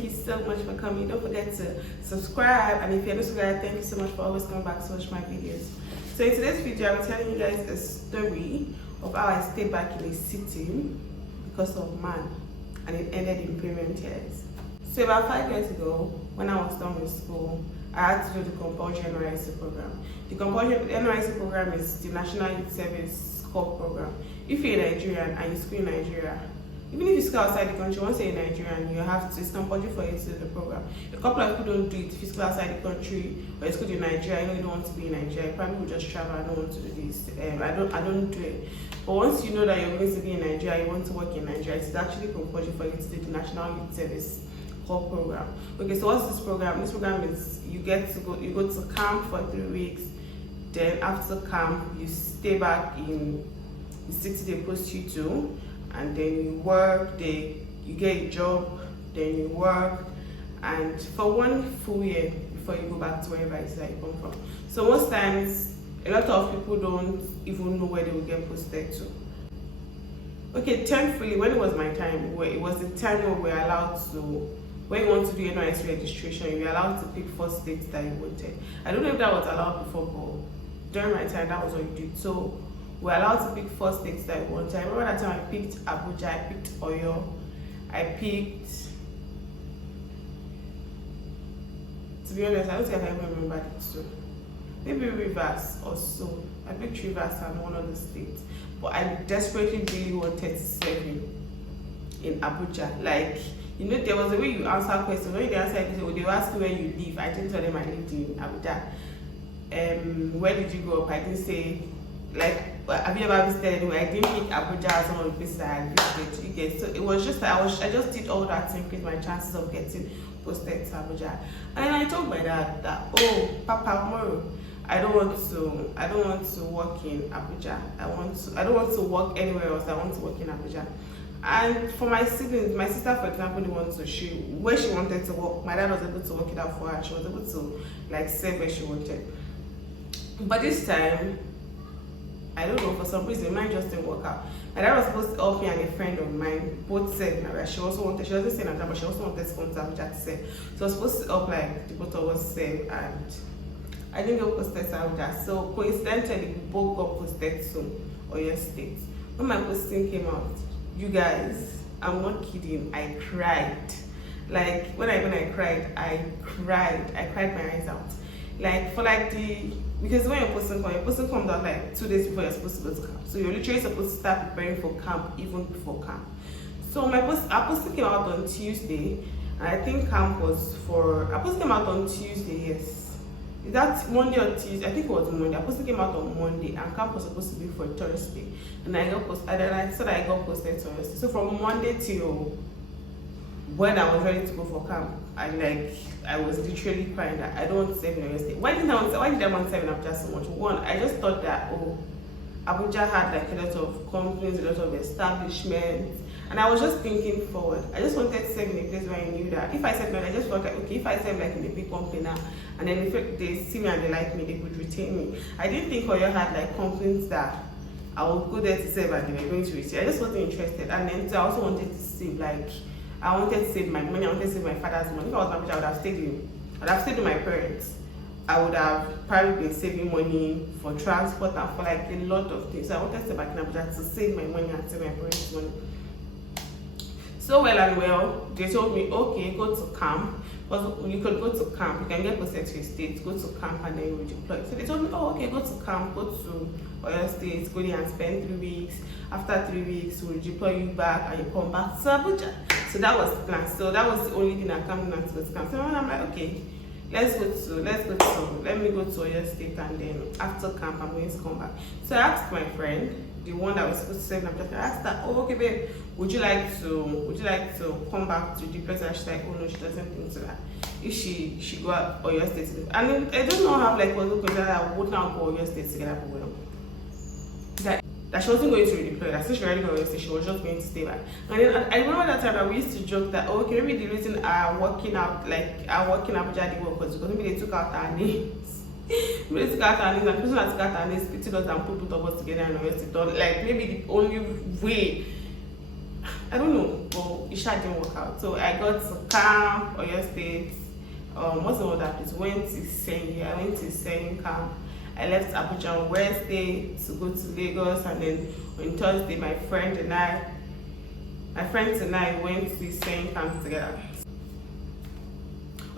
thank you so much for coming. Don't forget to subscribe, and if you're not subscribed, thank you so much for always coming back to watch my videos. So in today's video, I'm telling you guys a story of how I stayed back in a city because of man, and it ended in premium tears. So about 5 years ago, when I was done with school, I had to do the compulsory NYSC program. The compulsory NYSC program is the National Youth Service Corps program. If you're a Nigerian and you school in Nigeria, even if you school outside the country, once you're a Nigerian, you have to, it's compulsory for you to do the program. A couple of people don't do it if you school outside the country or you school in Nigeria, you know you don't want to be in Nigeria, you probably will just travel, I don't want to do this. I don't do it. But once you know that you're going to be in Nigeria, you want to work in Nigeria, it's actually compulsory for you to do the National Youth Service Corps program. Okay, so what's this program? This program is you go to camp for 3 weeks, then after camp you stay back in the city they post you to, and then you work, you get a job, then you work, and for 1 full year before you go back to wherever it's like you come from. So most times a lot of people don't even know where they will get posted to. Okay, thankfully when it was my time, where it was the time where we were allowed to, when you want to do NYSC registration, you're allowed to pick 4 states that you wanted. I don't know if that was allowed before, but during my time that was what you did. So we're allowed to pick 4 states that we wanted. I remember that time I picked Abuja, I picked Oyo, I picked, to be honest, I don't think I even remember the 2. Maybe Rivers or so. I picked Rivers and one other state. But I desperately really wanted to serve in Abuja. Like, you know, there was a way you answer questions. When you answer this, they will ask you where you live. I didn't tell them I lived in Abuja. Where did you grow up? I didn't say, like, have you ever visited anywhere? I didn't pick Abuja as one of the places I had visited. You get, so it was just that I just did all that to increase my chances of getting posted to Abuja. And then I told my dad that, oh, Papa, tomorrow I don't want to work in Abuja. I don't want to work anywhere else. I want to work in Abuja. And for my siblings, my sister, for example, where she wanted to work, my dad was able to work it out for her. She was able to like serve where she wanted. But this time, I don't know, for some reason mine just didn't work out. My dad was supposed to help me and a friend of mine both said that she doesn't say that, but she also wanted to come to Abuja to serve. So I was supposed to help like the both of us serve, and I didn't get posted to Abuja. So coincidentally we both got posted to Oyo State. When my posting came out, you guys, I'm not kidding, I cried. Like when I cried my eyes out. Like for like because when your posting comes out like 2 days before you're supposed to go to camp. So you're literally supposed to start preparing for camp even before camp. So our posting came out on Tuesday, and I think camp was our posting came out on Tuesday, yes. That's Monday or Tuesday, I think it was Monday. Our posting came out on Monday and camp was supposed to be for Thursday. And I got posted, and then I said I got posted Thursday. So from Monday till when I was ready to go for camp, I was literally crying that I don't want to serve in Oyo State. Why did I want to serve in Abuja so much? One, I just thought that Abuja had like a lot of companies, a lot of establishments, and I was just thinking forward. I just wanted to serve in a place where I knew that if I serve, I just felt like, okay, if I serve like in a big company now, and then if they see me and they like me, they could retain me. I didn't think Oyo had like companies that I would go there to serve and they were going to retain. I just wasn't interested, and then so I also wanted to save, I wanted to save my money, I wanted to save my father's money. If I was Abuja, I would have stayed with my parents. I would have probably been saving money for transport and for like a lot of things. So I wanted to stay back in Abuja to save my money and save my parents' money. So well and well, they told me, okay, go to camp. Because you could go to camp, you can get posted to a state, go to camp and then you will deploy. So they told me, oh, okay, go to camp, go to Oyo State, go there and spend 3 weeks. After 3 weeks, we'll deploy you back and you come back to Abuja. So that was the plan. So that was the only thing that came to go to camp. So I'm like, okay, let me go to Oyo State, and then after camp I'm going to come back. So I asked my friend, the one that was supposed to serve in Abuja, I asked her, oh, okay babe, would you like to come back to the place? And she's like, oh no, she doesn't think so. That if she go out Oyo State, and I don't know how like was it that I would now go Oyo State together, but well, that she wasn't going to redeploy. That since she already got Oyo State, she was just going to stay back. And then I remember that time that we used to joke that, oh, okay, maybe the reason our working Abuja didn't work was because maybe they took out our names. Maybe they took out our names, and the person that took out our names pitied us and put both of us together in Oyo State. Like maybe the only way I don't know, but it didn't work out. So I got to camp, Oyo State. What's the other place? Went to Senyi. I went to Senyi camp. I left Abuja on Wednesday to go to Lagos, and then on Thursday, my friends and I went to Senyi camp together.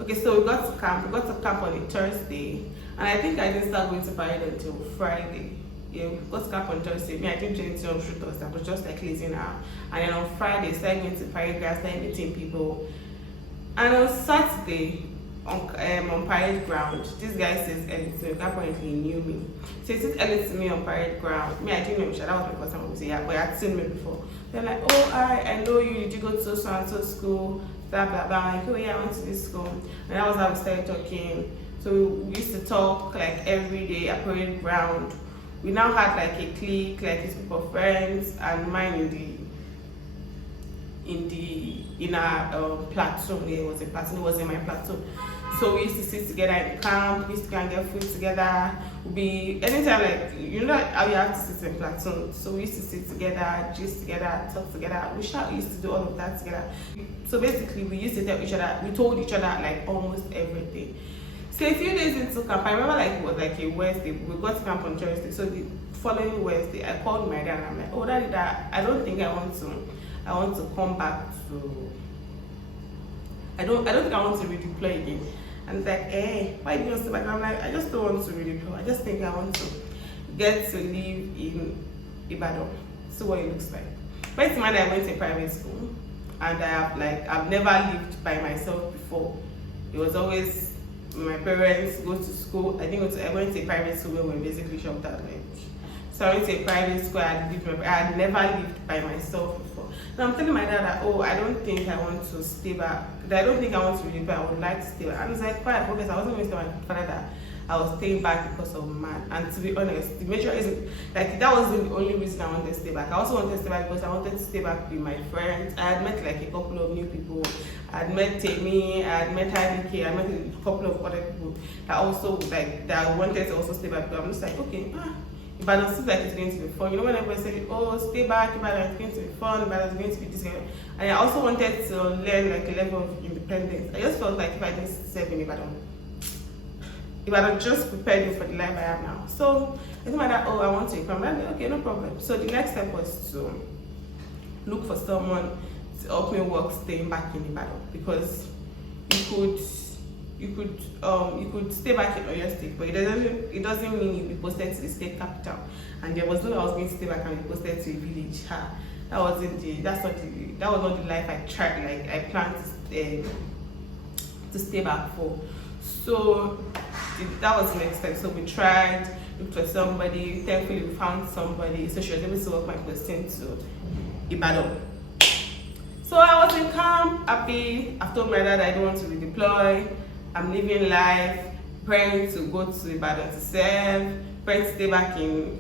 Okay, so we got to camp. We got to camp on a Thursday, and I think I didn't start going to parade until Friday. Yeah, we got to camp on Thursday. Me, I didn't do anything on Thursday. I was just like lazing out. And then on Friday, I started going to parade ground, started meeting people. And on Saturday, on parade ground, this guy says Ellie to me. Apparently he knew me. So he says Ellie to me on parade ground. Me, I didn't know him. That was my first time. I say, yeah, but I had seen me before. They're like, oh, I know you. Did you go to so and so school? Blah blah blah. I'm like, oh yeah, I went to this school. And that was how we started talking. So we used to talk like every day at parade ground. We now had like a clique, like a group of friends, and mine in our platoon. It was a platoon. It was in my platoon. So we used to sit together in camp. We used to go and get food together. Anytime, like, you know how you have to sit in platoon. So we used to sit together, gist together, talk together. We used to do all of that together. So basically, we used to tell each other. We told each other like almost everything. So a few days into camp, I remember like it was like a Wednesday. We got to camp on Thursday. So the following Wednesday, I called my dad and I'm like, oh, Daddy, I don't think I want to come back to. I don't think I want to redeploy again. And it's like, hey, why do you want to stay back? And I'm like, I just don't want to redeploy. I just think I want to get to live in Ibadan. See what it looks like. But it's I went to private school, and I've never lived by myself before. It was always my parents go to school. I went to a private school where we were basically shocked at like. So I went to a private school. I had never lived by myself before. Now I'm telling my dad that, oh, I don't think I want to stay back. I don't think I want to really, but I would like to stay back. And he's like, fine, because I wasn't going to tell my father that I was staying back because of man. And to be honest, the major reason, like, that wasn't the only reason I wanted to stay back. I also wanted to stay back because I wanted to stay back with my friends. I had met like a couple of new people. I had met Temi, I had met Harike, I met a couple of other people that also like that wanted to also stay back. But I'm just like, okay, Ibadan seems like it's going to be fun. You know when everybody said, oh, stay back, Ibadan is going to be fun, Ibadan is going to be this. And I also wanted to learn like a level of independence. I just felt like if I didn't serve in Ibadan just prepared me for the life I have now. So it didn't matter, oh, I want to come. I'm like, okay, no problem. So the next step was to look for someone to help me work staying back in Ibadan, because you could stay back in Oyo State, but it doesn't mean you'll be posted to the state capital. And there was no I was going to stay back and be posted to a village. That was not the life I tried, like I planned to stay back for. So that was the next step. So we looked for somebody. Thankfully we found somebody, so she was able to work my posting to Ibadan. So I was in camp, happy. I told my dad I don't want to redeploy. I'm living life, praying to go to Ibadan to serve, praying to stay back in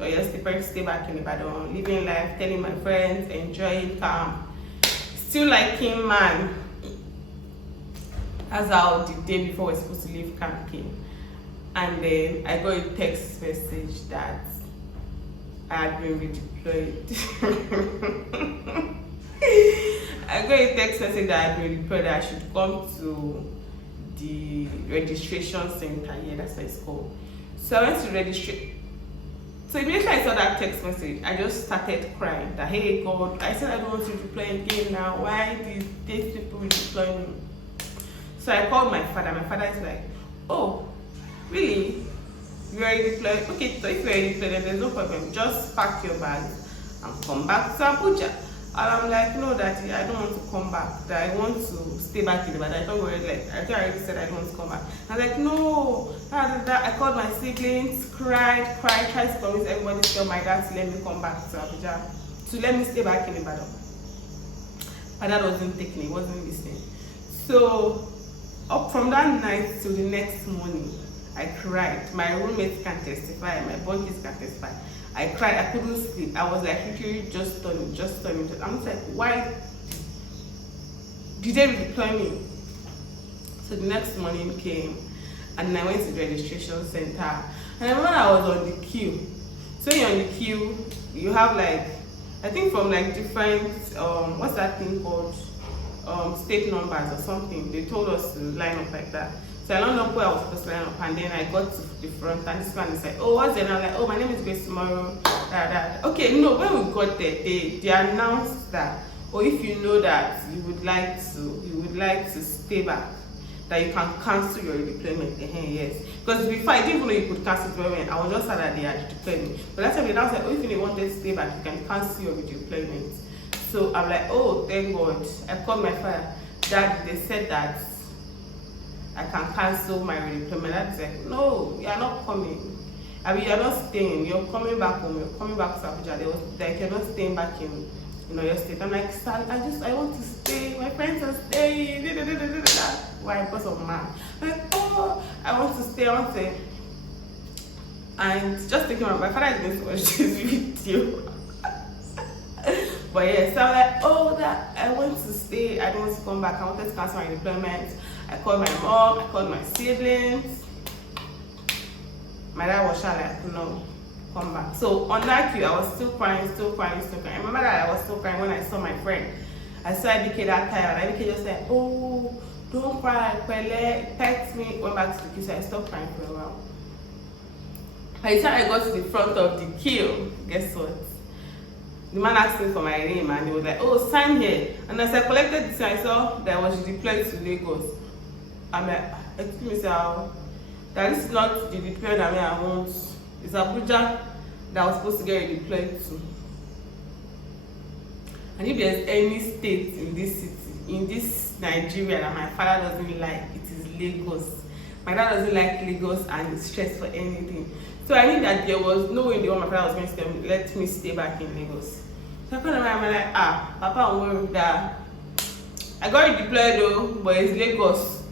Ibadan, living life, telling my friends, enjoying camp, still liking man. That's how the day before we're supposed to leave camp came. And then I got a text message that I had been redeployed. I got a text message that I had been redeployed, that I should come to the registration center. Yeah, that's what it's called. So I went to register. So immediately I saw that text message, I just started crying that, hey God, I said I don't want to deploy again now. Why did these people deploy me? So I called my father. My father is like, oh, really? You are deployed? Okay, so if you are deployed, then there's no problem. Just pack your bags and come back to Abuja. And I'm like, no, Daddy, I don't want to come back. That I want to stay back in Ibadan. I thought I already said I don't want to come back. I was like, no. I called my siblings, cried, tried to convince everybody to tell my dad to let me come back to Abuja, to let me stay back in Ibadan. My dad wasn't taking it, wasn't listening. So up from that night till the next morning, I cried. My roommates can testify, my buddies can testify. I cried, I couldn't sleep. I was like literally just stunning. I'm just like, why did they redeploy me? So the next morning came and I went to the registration center. And I remember I was on the queue. So when you're on the queue, you have like I think from like different what's that thing called, state numbers or something. They told us to line up like that. So I lined up where I was supposed to line up, and then I got to the front, and this man is like, oh, what's your name? I'm like, oh, my name is Grace Tomorrow. Okay, no, when we got there, they announced that, or if you know that you would like to stay back, that you can cancel your deployment. Yes, because before I didn't even know you could cancel deployment. I was just sad that they had deployed me. But that's why they announced that, oh, if you wanted to stay back, you can cancel your deployment. So I'm like, oh, thank God. I called my father. Dad, they said that I can cancel my redeployment. That's like, no, you are not coming. I mean, you're not staying. You're coming back home. You're coming back to Abuja. They was like, you're not staying back in your state. I'm like, Sal, I want to stay. My friends are staying. Why? Because of man. I'm like, oh, I want to stay. And just thinking about my father is going to watch this video. But yeah, so I'm like, oh, that I want to stay. I don't want to come back. I wanted to cancel my deployment. I called my mom. I called my siblings. My dad was like, no, come back. So on that queue, I was still crying. I remember that I was still crying when I saw my friend. I saw IBK that time, and IBK just said, oh, don't cry, Pele, text me. Went back to the queue, so I stopped crying for a while. By the time I got to the front of the queue, guess what? The man asked me for my name, and he was like, oh, sign here. And as I collected this, I saw that I was deployed to Lagos. I'm like, excuse me, sir, that this is not the deployment I want. It's Abuja that I was supposed to get deployed to. And if there's any state in this city, in this Nigeria, that my father doesn't like, it is Lagos. My dad doesn't like Lagos and is stressed for anything. So I knew that there was no way in the world my father was going to let me stay back in Lagos. So I called him and I'm like, Papa, I'm worried that I got deployed though, but it's Lagos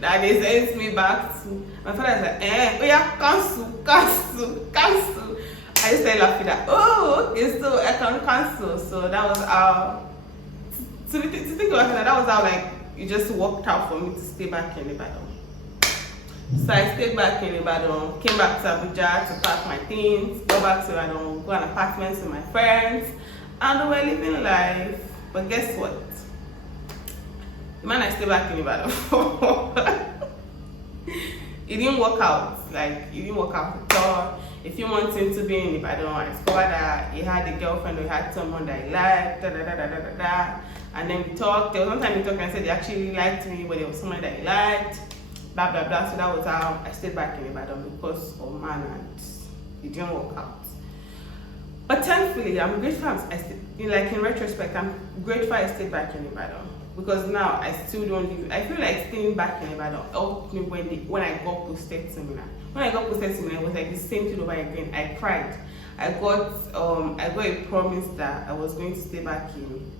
that they sent me back to. My father is like, oh yeah, cancel. I just started laughing that, oh, okay, so I can cancel. So that was how, to think about it, that was how like it just worked out for me to stay back in Ibadan. So I stayed back in Ibadan, came back to Abuja to pack my things, go back to Ibadan, go on apartments with my friends, and we were living life. But guess what? The man I stayed back in Ibadan it didn't work out. Like, it didn't work out at all. A few months into being in Ibadan, I discovered that he had a girlfriend or he had someone that he liked, and then we talked. There was one time we talked and said they actually liked me, but there was someone that he liked, blah blah blah. So that was how I stayed back in Ibadan, because of man, and it didn't work out. But thankfully, I'm grateful. In retrospect, I'm grateful I stayed back in Ibadan, because now I still don't live. I feel like staying back in Ibadan helped me when I got posted to Minna. When I got posted to Minna, it was like the same thing over again. I cried. I got a promise that I was going to stay back in.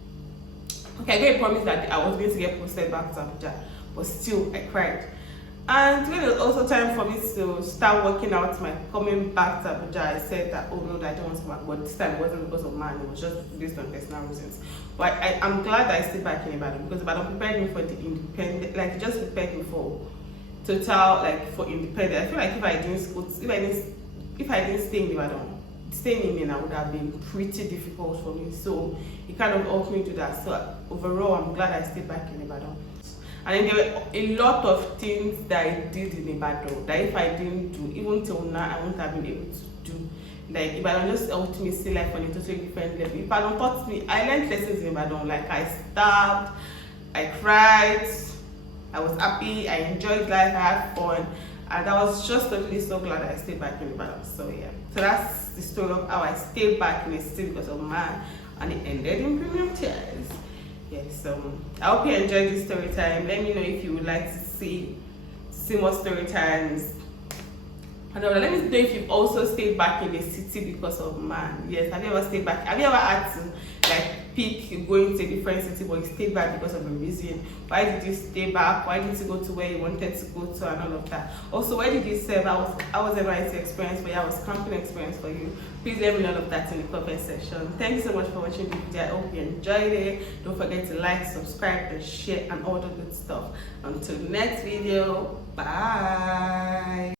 Okay, I got a promise that I was going to get posted back to Abuja, but still I cried. And when it was also time for me to start working out my coming back to Abuja, I said that, oh no, that I don't want to come back. But this time it wasn't because of man, it was just based on personal reasons. But I'm glad that I stayed back in Ibadan, because Ibadan prepared me for the independent, like, it just prepared me for total, like, for independence. I feel like if I didn't stay in Ibadan, staying in Minna would have been pretty difficult for me. So it kind of helped me do that. So overall, I'm glad I stayed back in Ibadan. And then there were a lot of things that I did in Ibadan that if I didn't do, even till now, I wouldn't have been able to do. Like, Ibadan just helped me see life on a totally different level. Ibadan taught me, I learned lessons in Ibadan. Like, I starved, I cried, I was happy, I enjoyed life, I had fun. And I was just totally so glad I stayed back in Ibadan. So yeah. So that's the story of how I stayed back in a city because of man, and it ended in premium tears. Yes, I hope you enjoyed this story time. Let me know if you would like to see more story times. And let me know if you've also stayed back in the city because of man. Yes, have you ever stayed back? Have you ever had to like pick going to a different city, but you stayed back because of a reason? Why did you stay back? Why didn't you go to where you wanted to go to, and all of that? Also, where did you serve? How was NYSC experience for you? How was camping experience for you? Please let me know all of that in the comment section. Thank you so much for watching the video. I hope you enjoyed it. Don't forget to like, subscribe, and share, and all the good stuff. Until the next video, bye.